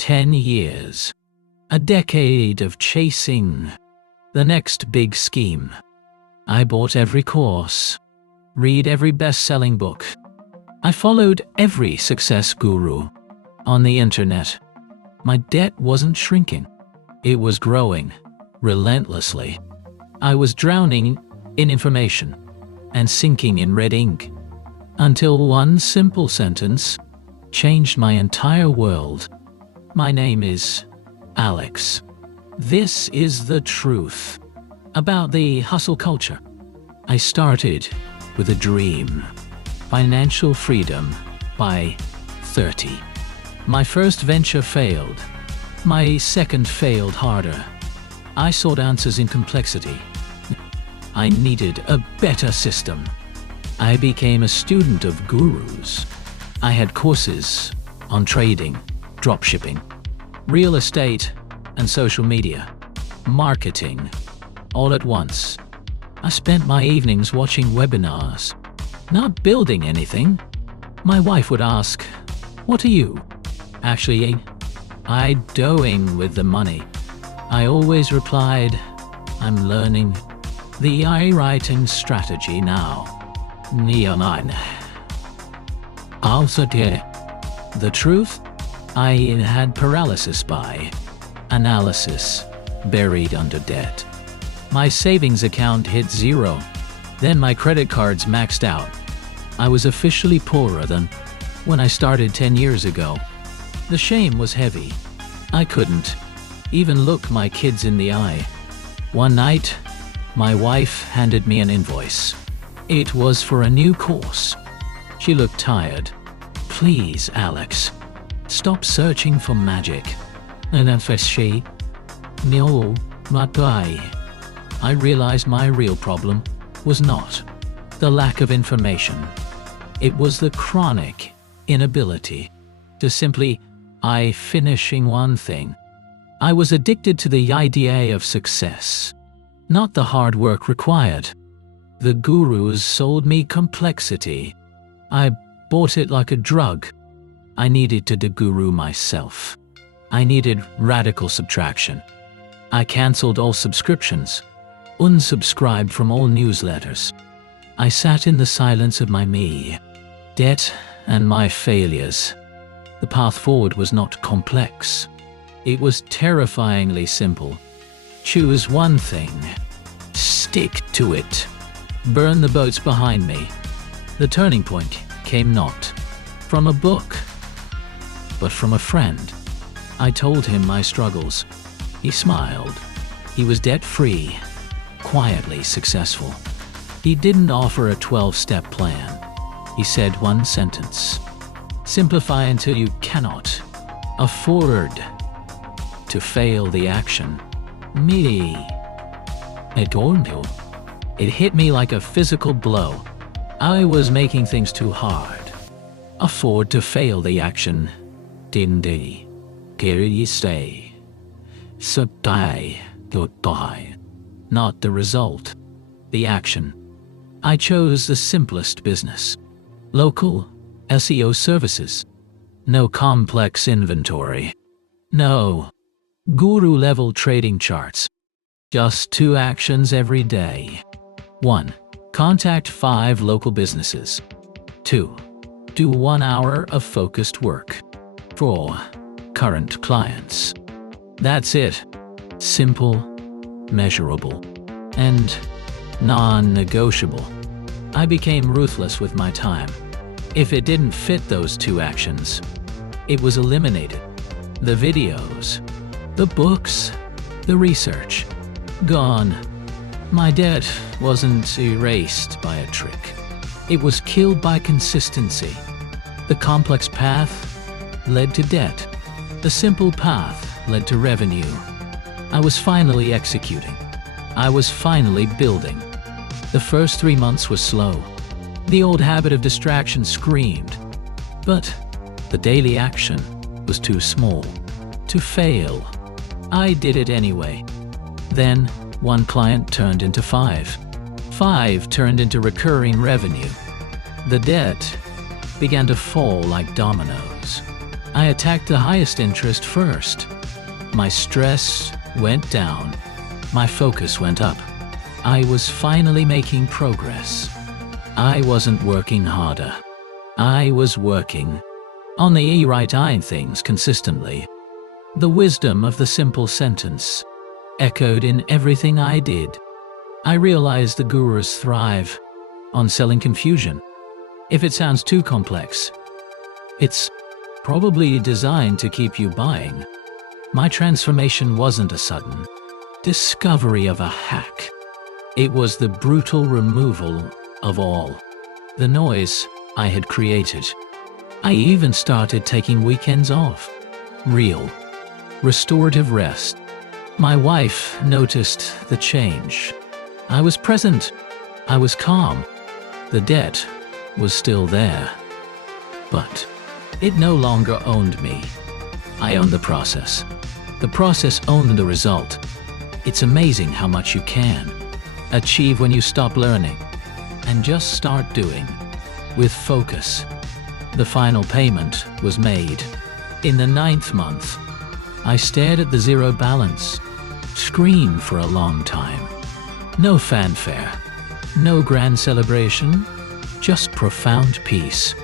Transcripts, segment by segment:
10 years. A decade of chasing the next big scheme. I bought every course, read every best-selling book. I followed every success guru on the internet. My debt wasn't shrinking. It was growing relentlessly. I was drowning in information and sinking in red ink until one simple sentence changed my entire world. My name is Alex. This is the truth about the hustle culture. I started with a dream: financial freedom by 30. My first venture failed. My second failed harder. I sought answers in complexity. I needed a better system. I became a student of gurus. I had courses on trading, dropshipping, real estate, and social media, marketing, all at once. I spent my evenings watching webinars, not building anything. My wife would ask, "What are you actually doing with the money?" I always replied, "I'm learning the writing strategy now." Neon. Also, the truth, I had paralysis by analysis, buried under debt. My savings account hit zero. Then my credit cards maxed out. I was officially poorer than when I started 10 years ago. The shame was heavy. I couldn't even look my kids in the eye. One night, my wife handed me an invoice. It was for a new course. She looked tired. "Please, Alex, stop searching for magic." And then she, "No, not I." I realized my real problem was not the lack of information. It was the chronic inability to simply finishing one thing. I was addicted to the idea of success, not the hard work required. The gurus sold me complexity. I bought it like a drug. I needed to de-guru myself. I needed radical subtraction. I cancelled all subscriptions, unsubscribed from all newsletters. I sat in the silence of my debt, and my failures. The path forward was not complex. It was terrifyingly simple. Choose one thing. Stick to it. Burn the boats behind me. The turning point came not from a book, but from a friend. I told him my struggles. He smiled. He was debt-free, quietly successful. He didn't offer a 12-step plan. He said one sentence: simplify until you cannot afford to fail the action. It hit me like a physical blow. I was making things too hard. Afford to fail the action. Didn't he? Carry stay. So die. Not the result. The action. I chose the simplest business. Local SEO services. No complex inventory. No guru-level trading charts. Just 2 actions every day. 1. Contact 5 local businesses. 2. Do 1 hour of focused work. 4. Current clients. That's it. Simple, measurable, and non-negotiable. I became ruthless with my time. If it didn't fit those 2 actions, it was eliminated. The videos, the books, the research, gone. My debt wasn't erased by a trick. It was killed by consistency. The complex path led to debt. The simple path led to revenue. I was finally executing. I was finally building. The first 3 months was slow. The old habit of distraction screamed. But the daily action was too small to fail. I did it anyway. Then 1 client turned into 5. 5 turned into recurring revenue. The debt began to fall like dominoes. I attacked the highest interest first. My stress went down. My focus went up. I was finally making progress. I wasn't working harder. I was working on the right things consistently. The wisdom of the simple sentence echoed in everything I did. I realized the gurus thrive on selling confusion. If it sounds too complex, it's probably designed to keep you buying. My transformation wasn't a sudden discovery of a hack. It was the brutal removal of all the noise I had created. I even started taking weekends off. Real, restorative rest. My wife noticed the change. I was present. I was calm. The debt was still there. But it no longer owned me. I owned the process. The process owned the result. It's amazing how much you can achieve when you stop learning and just start doing with focus. The final payment was made. In the 9th month, I stared at the zero balance screen for a long time. No fanfare, no grand celebration, just profound peace.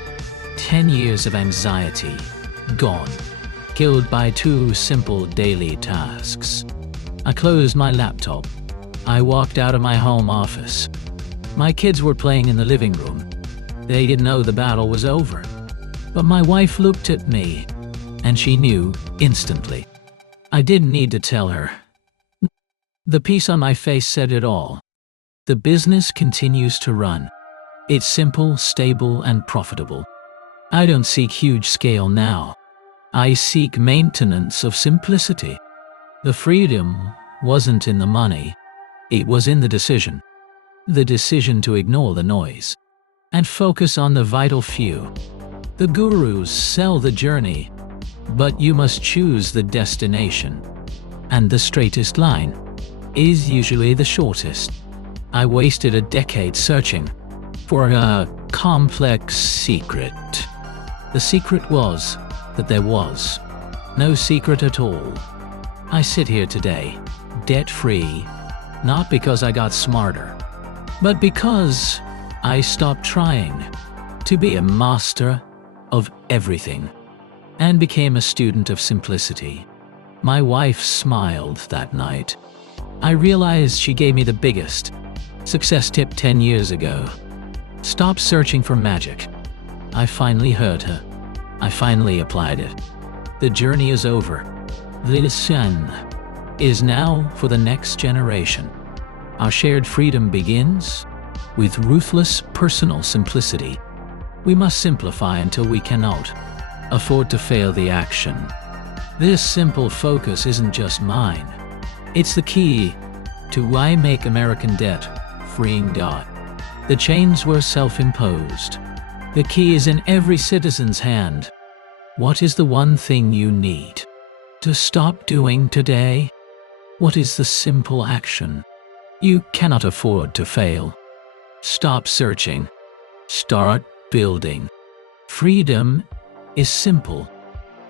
10 years of anxiety, gone, killed by 2 simple daily tasks. I closed my laptop. I walked out of my home office. My kids were playing in the living room. They didn't know the battle was over. But my wife looked at me, and she knew instantly. I didn't need to tell her. The peace on my face said it all. The business continues to run. It's simple, stable, and profitable. I don't seek huge scale now. I seek maintenance of simplicity. The freedom wasn't in the money. It was in the decision. The decision to ignore the noise and focus on the vital few. The gurus sell the journey, but you must choose the destination. And the straightest line is usually the shortest. I wasted a decade searching for a complex secret. The secret was that there was no secret at all. I sit here today, debt-free, not because I got smarter, but because I stopped trying to be a master of everything and became a student of simplicity. My wife smiled that night. I realized she gave me the biggest success tip 10 years ago. Stop searching for magic. I finally heard her. I finally applied it. The journey is over. The lesson is now for the next generation. Our shared freedom begins with ruthless personal simplicity. We must simplify until we cannot afford to fail the action. This simple focus isn't just mine. It's the key to why make American debt freeing. The chains were self-imposed. The key is in every citizen's hand. What is the one thing you need to stop doing today? What is the simple action you cannot afford to fail? Stop searching. Start building. Freedom is simple.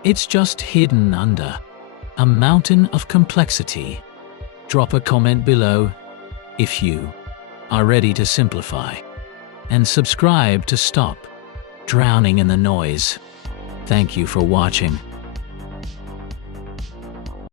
It's just hidden under a mountain of complexity. Drop a comment below if you are ready to simplify, and subscribe to stop drowning in the noise. Thank you for watching.